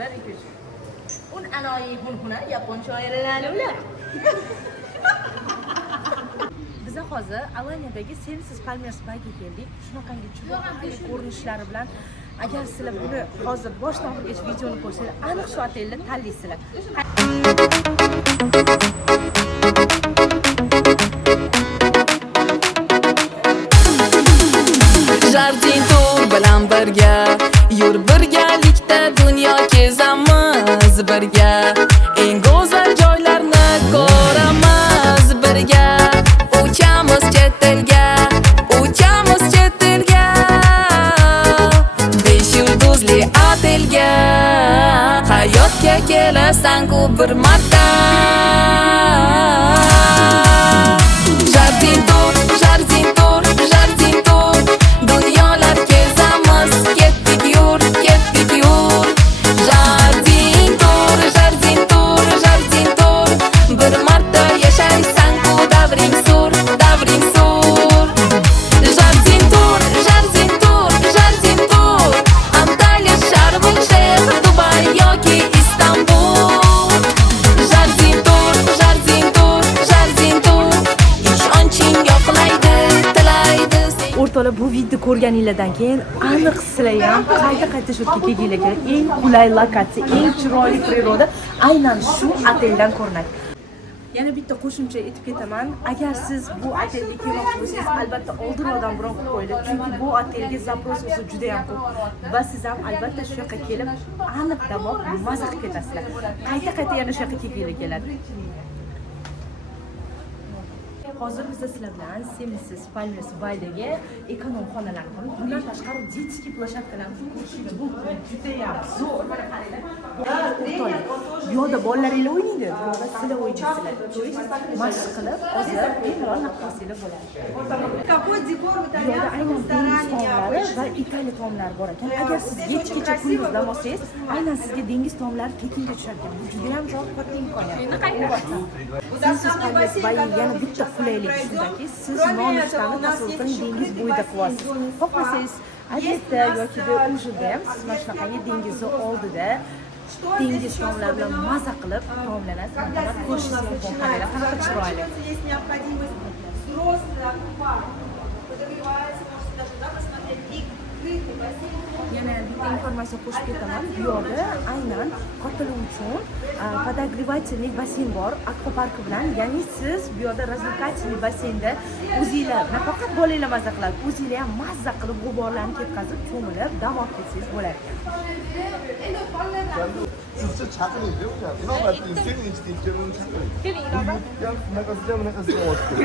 1 2 3 Un anoyi hunhuna yapon shoirlari ular. Biz hozir Alaniyadagi Sensiz Palmer Spa'ga keldik. Shunaqangi chiroyli ko'rinishlari bilan agar sizlar buni hozir boshdan oxirigacha videoni ko'rsanglar, aniq shu otelni tanlaysizlar. Jardin tur bilan birga yur birgalikda dunyo kezamiz birga eng go'zal joylarni ko'ramiz birga uchamiz chet elga 5 yulduzli otelga hayotga kelasan-ku bir marta Jardin tur dunyolar kezamiz ketdik yur Jardin tur bir marta yashaysan-ku davring sur Jardin tur Antalya, Sharm el Sheikh, Dubay yoki Istanbul Jardin tur ishonching yoqlaydi tilaydi O'rtoqlar, bu video ko'rganinglardan keyin aniq sizlar ham qayta shu yerga kelinglar kerak. Eng qulay lokatsiya, eng chiroyli priroda aynan shu oteldan ko'rinadi. Yana bitta qo'shimcha aytib ketaman. Agar siz bu otelga kelmoqchi bo'lsangiz, albatta oldinroqdan bron qilib qo'ying. Chunki bu otelga zaпрос o'zi juda ham ko'p. Va siz ham albatta shu yoqqa kelib, aniq davob maza qilib ketasizlar. Qayta yana shu yoqqa kelginglar keladi. Hozir biz sizlar bilan Sensiz Palmer Spa'dagi ekonom xonalarni ko'ramiz. Bundan tashqari детский plashadkalarni ko'rishingiz mumkin. Juda ham zo'r. Bu yo'lda bolalaringiz o'ynaydi, bu yo'lda sizlar o'ynaysizlar. To есть mashq qilib, hozir bemalol nafasinglar bo'ladi. Bu yo'lda aynan dengiz taomlari va Italiya taomlari bor ekan. Agar siz kechgacha kunduz dam olsangiz, aynan sizga dengiz taomlari tekinga tushar ekan. Bu juda ham zo'r katta imkoniyat. Sensiz Palmer Spa'ga yana bitta qulaylik shundaki, siz nonuchtani tasavvur qiling dengiz bo'yida qilyapsiz. Xohlasangiz albatta yoki ujinda ham siz mana shunaqangi dengizni oldida dengiz taomlari bilan maza qilib taomlanasiz. Mana ko'rishingiz mumkin. Qaranglar, qanaqa chiroyli. Yana bitta informatsiya qo'shib ketaman. Bu yerda aynan qotillar uchun подогревательный басseyn bor, akvaparki bilan. Ya'ni siz bu yerda развлекательный басseynda o'zingizlar nafaqat bolanglar maza qiladi, o'zingizlar ham maza qilib g'uborlarni ketkazib, cho'milib dam olib ketsangiz bo'lar ekan. 진짜 작은 일이에요, 그냥. 이런 거 같은 인생이 있잖아요, 작은 일. 그냥 나가서 어떻게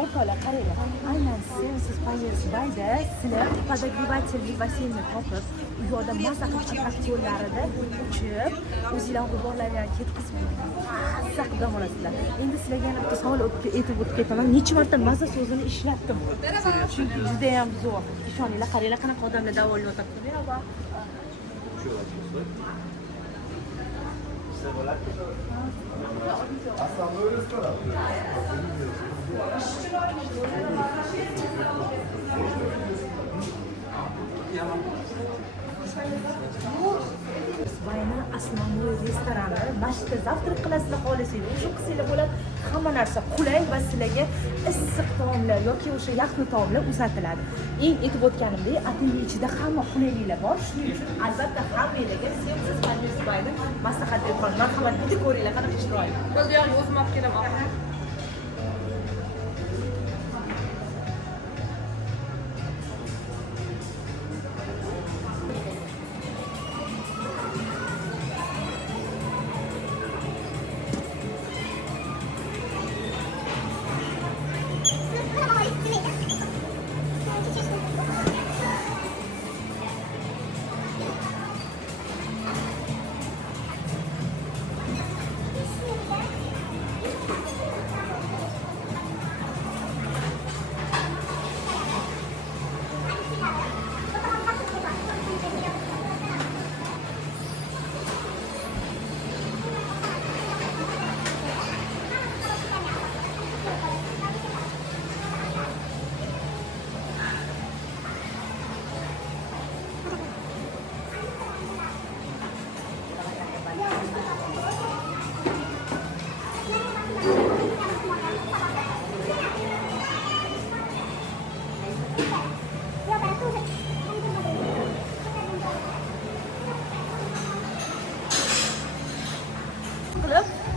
O'rtoqlar, qaranglar. Aynan Sensiz Palmer Spa'da sizlar подогревательный басseynni topib, u yerda maza qilish attraksionlarida uchib, o'zingizlar g'uborlarni ketkazib maza qilib dam olasizlar. Endi sizlarga yana bitta savol aytib o'tib ketaman. Necha marta maza so'zini ishlatdim. Chunki juda ham zo'r. Ishoninglar, qaranglar qanaqa odamlar davolanayotibdi. Spa'ning основной restorani, mashqda zavtrak qilasizlar, xohlasangiz shu qilsanglar bo'ladi. Hamma narsa qulay va sizlarga issiq taomlar yoki o'sha yaqin taomlar uzatiladi. Eng aytib o'tganimdek, otelning ichida hamma qulayliklar bor. Shuning uchun albatta hammanglarga Sensiz Palmer Spa'ni maslahat beraman. Marhamat, bitta ko'ringlar, qanaqa chiroyli. Biz bu yoqqa o'zim olib kelaman.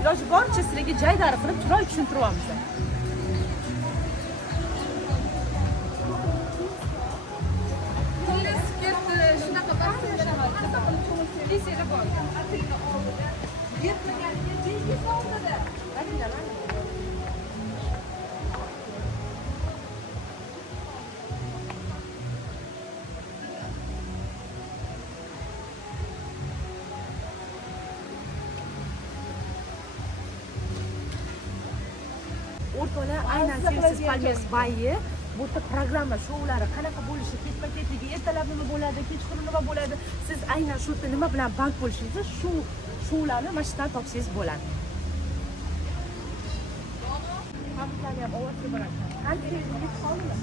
iloji boricha sizlarga jaydari qilib chiroy tushuntiryapmiz. O'rtoqlar, aynan Sevsiz Palmers bayi bu yerda programma shoulari qanaqa bo'lishi, ketma-ketligi, ertalab nima bo'ladi, kechqurun nima bo'ladi, siz aynan shu yerda nima bilan band bo'lishingizni shu shoularni mana shu yerdan topsangiz bo'ladi. Hamlarni ham ovozga boradi. Qanchalik qoldi?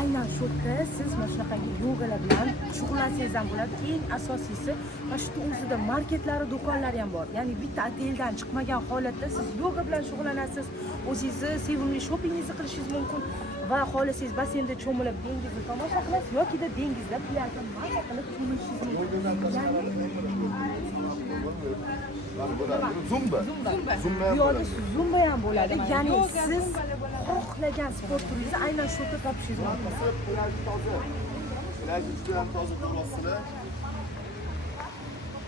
Aynan shu yerda siz mana shunaqangi yogalar bilan shug'ullansangiz ham bo'ladi. Eng asosiysi mana shu o'zida marketlari, do'konlari ham bor. Ya'ni bitta oteldan chiqmagan holatda siz yoga bilan shug'ullanasiz, o'zingizni sevimli shopingingizni qilishingiz mumkin va xohlasangiz baseynda cho'milib dengizni tomosha qilasiz yokida dengizda plyajda maza qilib cho'milishingiz mumkin. Zumba. Bu yoqda zumba ham bo'ladi. Ya'ni siz xohlagan sport turingizni aynan shu yerda topishingiz mumkin. Plaj juda ham toza bo'lasizlar.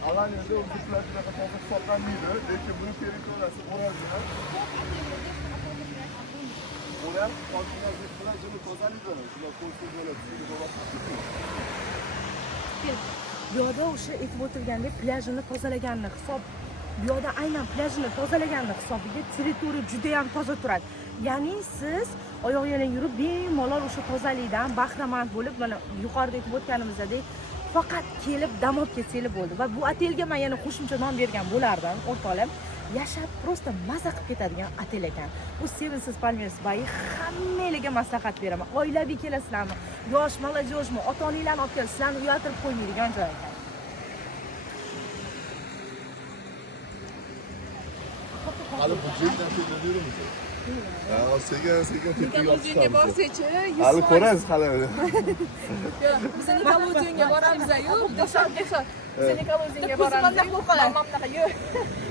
Alaniyada o'zi plajda toza hisoblanmaydi, lekin buni teritoriyasi o'ralgan. Ular hokimiyat plajini tozalaydi. Shular qo'yib bo'ladi, suvga bo'ladi. Bu yoqda o'sha aytib o'tilgandek plyajini tozalaganini hisob, bu yoqda aynan plyajini tozalaganini hisobiga teritoriya juda ham toza turadi. Ya'ni siz oyoq yalang yurib bemalol o'sha tozalikdan bahramand bo'lib, mana yuqorida aytib o'tganimizdek, faqat kelib dam olib ketsanglar bo'ldi. Va bu otelga men yana qo'shimcha nom bergan bo'lardim, o'rtoqlar. Yashab prosta maza qilib ketadigan otel ekan. Bu Sevsiz Palmers bayi hammalarga maslahat beraman. Oilaviy kelasizlarmi, yosh, молодежьmi, ota-onanglarni olib kelib sizlarni uyaltirib qo'ymaydigan joy ekan. Hali bu yerdan keladiyormiz. Sekin Nikolojinga borsa-chi, hali ko'rasiz hali. biz Nikolojinga boramiz-yu, desham. Siz Nikolojinga boramiz. Mamamnaqa yo'q.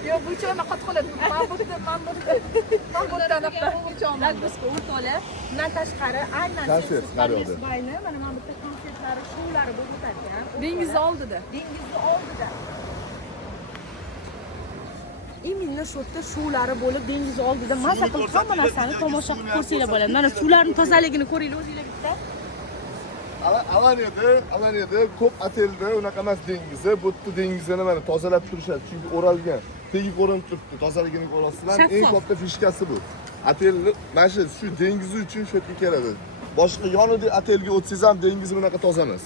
Yo'q, bu choyni qat qiladi. Men bundan Albatta, o'rtoqlar, bundan tashqari aynan Konsert Palmers bayni mana bu yerda konsertlari, shoulari bo'lib o'tadi ekan. dengiz oldida. Dengizni oldida. Именно shu yerda shoulari bo'lib, dengiz oldida maza qilib hamma narsani tomosha qilib ko'rsanglar bo'ladi. Mana suvlarning tozaligini ko'ringlar o'zinglar bitta. Alaniyada ko'p otelda unaqa emas dengizi. Bu yerda dengizni mana tozalab turishadi, chunki o'ralgan. Tegi ko'rinib turibdi, tozaligini ko'rasizlar. Eng katta fishkasi bu. Otelni mana shu dengizi uchun shu yerga keladi. Boshqa yonida otelga o'tsangiz ham dengiz bunaqa toza emas.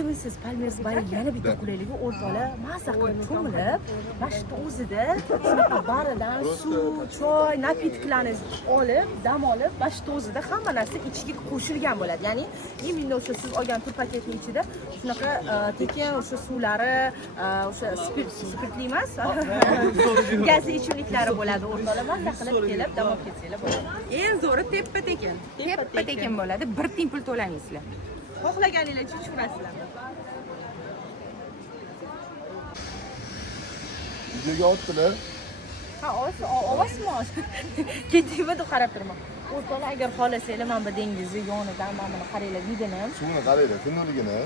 Sevsiz Palmers bayi yana bitta qulaylik o'rtoqlar, maza qilib cho'milib, mana shu o'zida shunaqa baridan suv, choy, napitklarni olib, dam olib, mana shu o'zida hamma narsa ichiga qo'shilgan bo'ladi. Ya'ni именно o'sha siz olgan tur paketning ichida shunaqa tekin o'sha suvlari, o'sha spirtli emas, gazli ichimliklari bo'ladi o'rtoqlar. Maza qilib kelib, dam olib ketsanglar bo'ladi. Eng zo'ri teppa-tekin. Teppa-tekin bo'ladi, bir tiyin pul to'lamaysizlar. Xohlaganinglarcha tushirasizlar. Videoga otdilar. Ha, ovozmi? Ketdingmi deb qarab turman. O'rtoqlar, agar xohlasanglar mana bu dengizni yonidan mana buni qaranglar, vidini. Suvni qaranglar, tinimligini,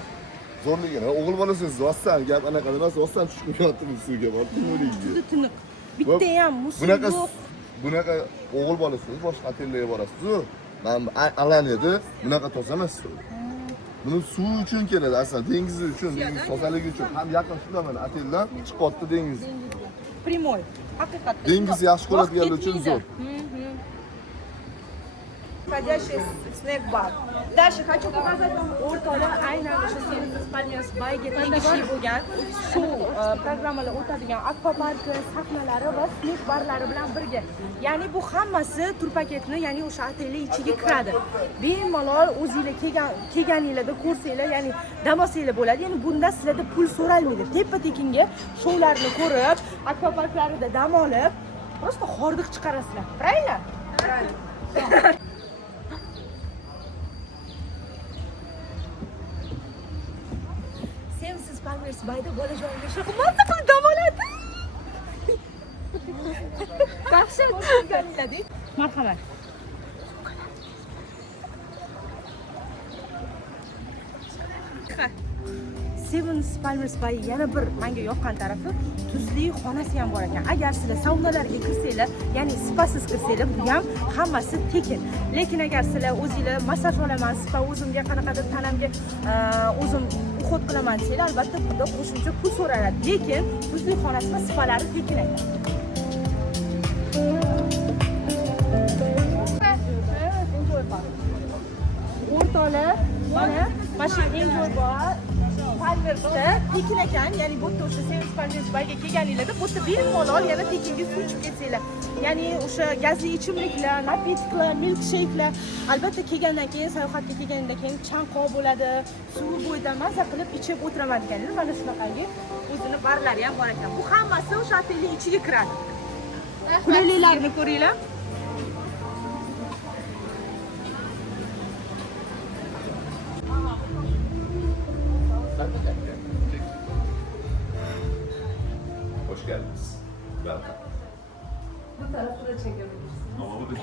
zo'rligini. O'g'il bolasiz, rostdan gap anaqa emas, rostdan tushib ketyapti suvga bor, tinimligiga. Juda tiniq. Bitta ham musul yo'q. Bunaqa o'g'il bolasiz, boshqa otellarga borasiz-ku. Men Alaniyada bunaqa toza emas. Buni suv uchun keladi aslida, dengiz uchun, dengiz tozaligi uchun. Ham yaqin shunda mana oteldan chiqyapti dengiz. Primoy. Haqiqatdan. Dengiz yaxshi ko'radiganlar uchun zo'r. Входящий снэк-бар. Дальше хочу показать вам o'rtada aynan o'sha Sevinsiz Palmers Bay'ga tegishli bo'lgan shou programmalar o'tadigan akvaparki, sahnalari va snek barlari bilan birga. Ya'ni bu hammasi tur paketni, ya'ni o'sha otelning ichiga kiradi. Bemalol o'zingizlar kelganingizda ko'rsanglar, ya'ni dam olsanglar bo'ladi. Ya'ni bunda sizlarda pul so'ralmaydi. Teppa-tekinga shoularni ko'rib, akvaparklarida dam olib, просто hordiq chiqarasizlar. Правильно? Правильно. Sevinsiz Palmers Bay'da bolajonga sho'xib mazza qilib dam oladi. Dahshat tushganinglar. Marhamat. Sevinsiz Palmers Bay yana bir menga yoqqan tarafi tuzli xonasi ham bor ekan. Agar sizlar saunalarga kirsanglar, ya'ni spasiz kirsanglar, bu ham hammasi tekin. Lekin agar sizlar o'zingizlar massaj olaman, spa o'zimga qanaqadir tanamga o'zim uxot qilaman desanglar, albatta bunda qo'shimcha pul so'raladi. Lekin tuzli xonasi va spalari tekin ekan. O'rtoqlar, mana shu enjoy bar Palmersda tekin ekan, ya'ni bu yerda o'sha Sevinsiz Palmers Bay'ga kelganinglarda bu yerda bemalol yana tekinga suv ichib ketsanglar. Ya'ni o'sha gazli ichimliklar, napitklar, milkshake'lar, albatta kelgandan keyin, sayohatga kelgandan keyin chanqoq bo'ladi, suv bo'yida maza qilib ichib o'tiraman deganlar. Mana shunaqangi o'zini barlari ham bor ekan. Bu hammasi o'sha otelning ichiga kiradi. Qulayliklarini ko'ringlar. Hoş geldiniz. Welcome. Bu tarafı da çekebilirsin. Ama bu da...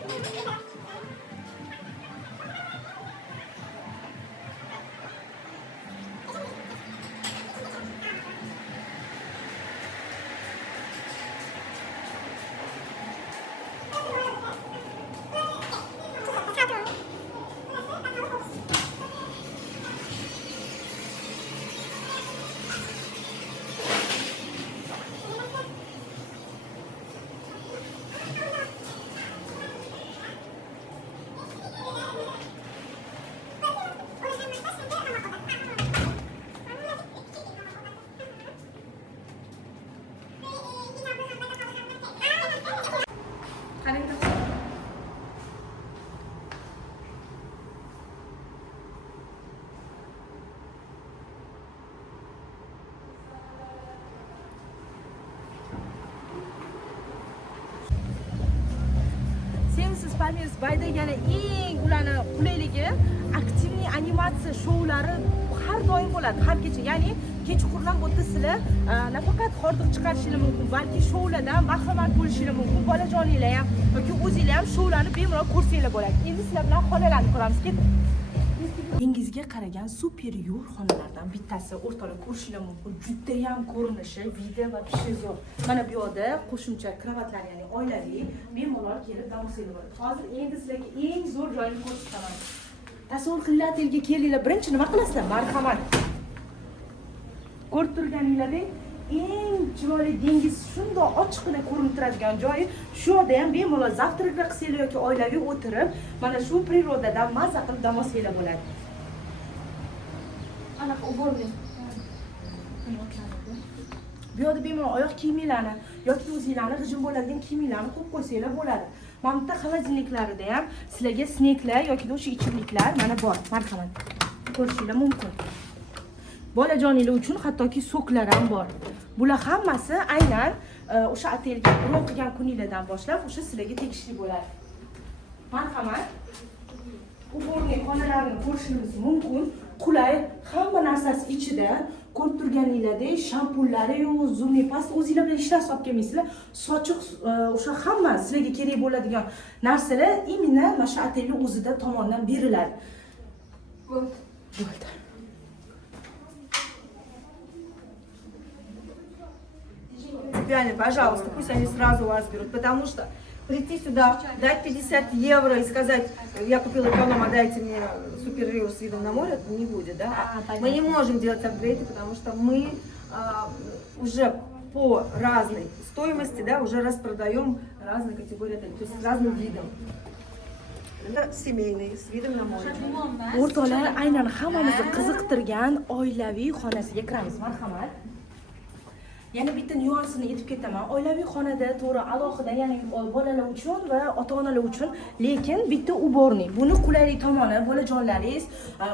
Sevinsiz Palmers Bay'da yana eng ularni qulayligi aktivniy animatsiya shoulari har doim bo'ladi, har kecha. Ya'ni kechqurun bu yerda sizlar nafaqat hordiq chiqarishingiz mumkin, balki shoulardan bahramand bo'lishingiz mumkin. Bolajoninglar ham yoki o'zingizlar ham shoularni bemalol ko'rsanglar bo'ladi. Endi sizlar bilan xonalarni ko'ramiz. Keting. Dengizga qaragan superior xonalardan bittasi o'rtoqlar ko'rishingiz mumkin. Juda ham ko'rinishi, video va pishi zo'r. Mana bu yerda qo'shimcha kravatlar, ya'ni oilaviy bemalol kelib dam olsanglar bo'ladi. Hozir endi sizlarga eng zo'r joyini ko'rsataman. Tasavvur qilinglar, otelga kelinglar, birinchi nima qilasizlar? Marhamat. Ko'rib turganinglardek eng chiroyli dengiz shundoq ochiqgina ko'rinib turadigan joyi. Shu yerda ham bemalol zavtraklar qilsanglar yoki oilaviy o'tirib, mana shu prirodadan mazza qilib dam olsanglar bo'ladi. Anaqa o'g'irlik. Bu yerda bemalol oyoq kiyimlarni yoki o'zingizlarni g'ijim bo'ladigan kiyimlarni qo'yib qo'ysanglar bo'ladi. Mana bu xolodilniklarida ham sizlarga sneklar yoki o'sha ichimliklar mana bor. Marhamat. Ko'rishingiz mumkin. Bolajoninglar uchun hattoki soklar ham bor. Bular hammasi aynan o'sha otelga bron qilgan kuninglardan boshlab o'sha sizlarga tegishli bo'ladi. Marhamat. O'g'irlik xonalarini ko'rishingiz mumkin. Qulay, hamma narsasi ichida. Ko'rib turganinglardek shampunlari yo'q, zumli past, o'zingizlar bilan hech narsa olib kelmaysizlar. Sochiq o'sha hamma sizlarga kerak bo'ladigan narsalar imенно mana shu otelning o'zida tomonidan beriladi. Bo'ldi. Принципиально, пожалуйста, пусть они сразу вас берут, потому что прийти сюда, дать 50 евро и сказать, я купила эконом, а дайте мне супервью с видом на море, не будет, да? Мы не можем делать апгрейды, потому что мы уже по разной стоимости, да, уже распродаем разные категории, то есть с разным видом. Семейный, с видом на море. O'rtoqlar, aynan hammamizni qiziqtirgan oilaviy xonasiga kiramiz. Marhamat. Yana bitta nyuansini aytib ketaman. Oilaviy xonada to'g'ri alohida, ya'ni bolalar uchun va ota-onalar uchun, lekin bitta uborni. Buni qulaylik tomoni bolajonlaringiz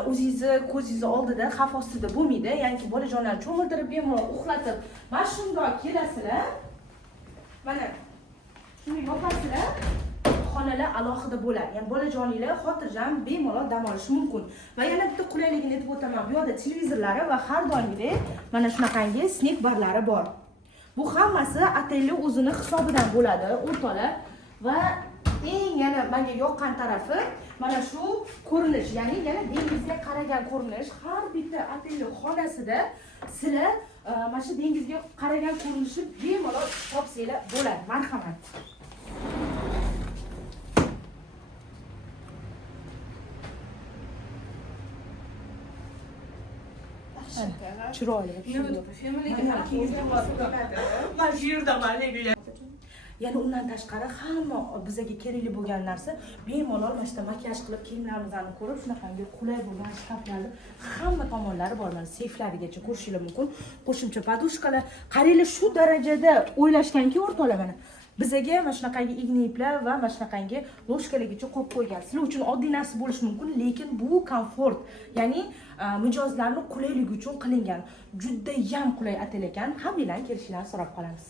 o'zingizni ko'zingiz oldida xavf ostida bo'lmaydi. Ya'ni bolajonlarni cho'mildirib, bemalol uxlatib, mana shundoq kelasizlar. Mana shuni yopasizlar. Xonalar alohida bo'ladi. Ya'ni bolajonlar xotirjam bemalol dam olishi mumkin. Va yana bitta qulayligini aytib o'taman. Bu yerda televizorlari va har doimgidek mana shunaqangi snek barlari bor. Bu hammasi otelning o'zini hisobidan bo'ladi, o'rtoqlar. Va eng yana menga yoqqan tarafi mana shu ko'rinish, ya'ni yana dengizga qaragan ko'rinish. Har bitta otelning xonasida sizlar mana shu dengizga qaragan ko'rinishni bemalol topsanglar bo'ladi. Marhamat. Chiroyli. Mana shu yerdaman lekin. Yana undan tashqari hamma bizga kerakli bo'lgan narsa bemalol mana shunda makiyaj qilib kiyimlarimizni ko'rib shunaqangi qulay bo'lgan shkaflarni hamma tomonlari bor. Mana seyflarigacha ko'rishingiz mumkin. Qo'shimcha podushkalar, qaranglar shu darajada o'ylashganki o'rtoqlar mana bizga mana shunaqangi igna iplar va mana shunaqangi ложкалarigacha qo'yib qo'ygan. Sizlar uchun oddiy narsa bo'lishi mumkin, lekin bu komfort, ya'ni mijozlarning qulayligi uchun qilingan. Juda ham qulay otel ekan. Hammanglarni kelishingizni so'rab qolamiz.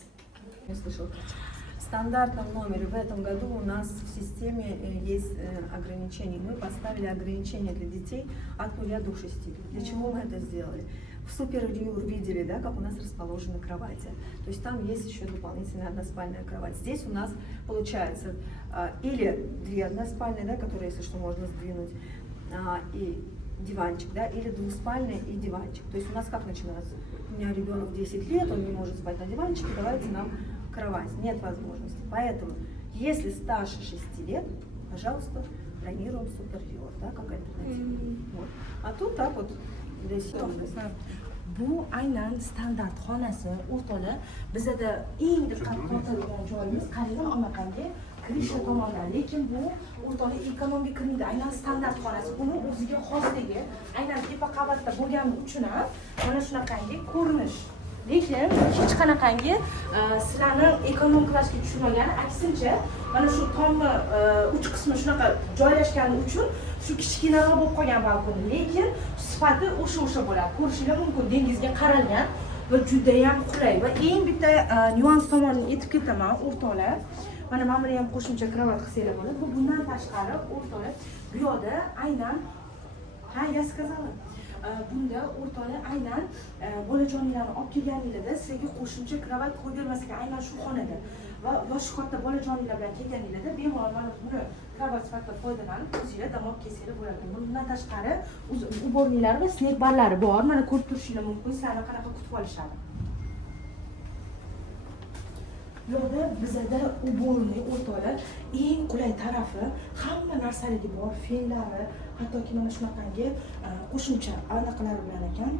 В стандартном номере в этом году у нас в системе есть ограничения. Мы поставили ограничения для детей от 0 до 6 лет. Для чего мы это сделали? В Супер-Риур видели, да, как у нас расположены кровати. То есть там есть еще дополнительная односпальная кровать. Здесь у нас получается или 2 односпальные, да, которые, если что, можно сдвинуть, и диванчик, да, или двуспальный и диванчик. То есть у нас как начинается? У меня ребенок 10 лет, он не может спать на диванчике, давайте нам кровать. Нет возможности. Поэтому, если старше 6 лет, пожалуйста, бронируем Супер-Риур, да, как альтернативу. Вот. А тут так вот здесь. Bu aynan standart xonasi, o'rtoqlar. Bizda eng diqqat tortadigan joyimiz qarang anaqangi kirishga tomondan, lekin bu o'rtoqlar ekonomga kirmaydi. Aynan standart xonasi, buni o'ziga xosligi, aynan tepa qavatda bo'lgani uchun ham mana shunaqangi ko'rinish. Lekin hech qanaqangi sizlarni ekonom klassga tushmagan, aksincha mana shu tomni uch qismi shunaqa joylashgani uchun shu kichkinaroq bo'lib qolgan balkon, lekin sifati o'sha bo'ladi. Ko'rishingiz mumkin, dengizga qaralgan va juda ham qulay. Va eng bitta nyuans tomonini aytib ketaman, o'rtoqlar. Mana buni ham qo'shimcha kravat qilsanglar bo'ladi. Bu bundan tashqari, o'rtoqlar, bu yoqda aynan я сказала. Bunda o'rtoqlar aynan bolajonlarni olib kelganingizda sizga qo'shimcha kravat qo'yib bermaslik aynan shu xonada. Va yoshi katta bolajonlar bilan kelganingizda bemalol mana buni kravat sifatida foydalanib o'zingizlar dam olib kelsanglar bo'ladi. Bundan tashqari ubornilar va snek barlari bor. Mana ko'rib turishingiz mumkin, sizlarni qanaqa kutib olishadi. Yo'qda bizda uborni o'rtoqlar eng qulay tarafi hamma narsaligi bor, fenlari, hattoki mana shunaqangi qo'shimcha anaqalari bilan ekan.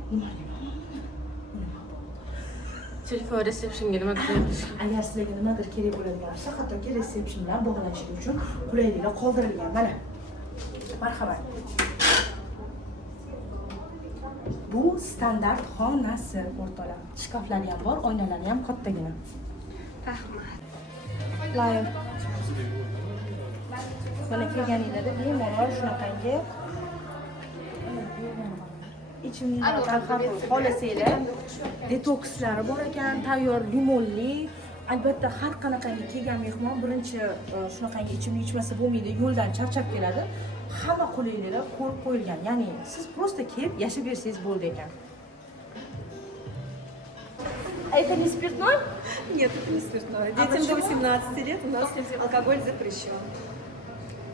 Telefon resepsiyonga nima kerak? Agar sizlarga nimadir kerak bo'ladigan bo'lsa, hattoki resepsiyon bilan bog'lanish uchun qulayliklar qoldirilgan. Mana. Marhamat. Bu standart xonasi o'rtoqlar. Shkaflari ham bor, oynalari ham kattagina. Live. Mana kelganingizda bemalol shunaqangi ichimliklardan ham xohlasanglar detokslari bor ekan, tayyor limonli. Albatta har qanaqangi kelgan mehmon birinchi shunaqangi ichimlik ichmasa bo'lmaydi, yo'ldan charchab keladi. Hamma qulayliklar ko'rib qo'yilgan. Ya'ni siz просто kelib yashab bersangiz bo'ldi ekan. Это не спиртной? Нет, это не спиртное. Детям до 18 лет у нас алкоголь запрещен.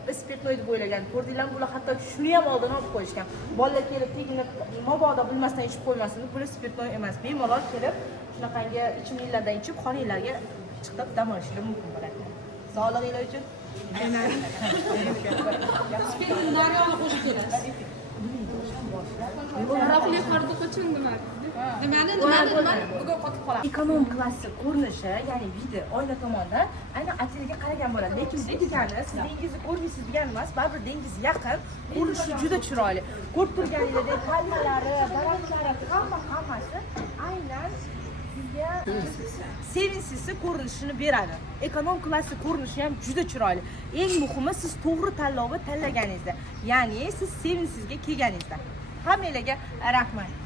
Biz spirtnoy deb o'ylagan. Ko'rdinglarmi, bular hatto shuni ham oldin olib qo'yishgan. Bolalar kelib tegini mabodo bilmasdan ichib qo'ymasin. Bu spirtnoy emas. Bemalol kelib shunaqangi ichimliklardan ichib xonanglarga chiqib dam olishingiz mumkin bo'ladi. Sog'lig'inglar uchun. Aynan. Spirtni daryoni qo'shib berasiz. Aroqli hordiq uchun nima? Nimani bugun qotib qolamiz. Ekonom klassi ko'rinishi, ya'ni video oyna tomondan ayni atelga qaragan bo'ladi. Lekin bu degani siz dengizni ko'rmaysiz degani emas, baribir dengiz yaqin, ko'rinishi juda chiroyli. Ko'rib turganingizdek palmalari, daraxtlari, hammasi aynan sizga sevinsizsi ko'rinishini beradi. Ekonom klassi ko'rinishi ham juda chiroyli. Eng muhimi siz to'g'ri tanlovni tanlaganingizda, ya'ni siz sevinsizga kelganingizda. Hammalarga rahmat.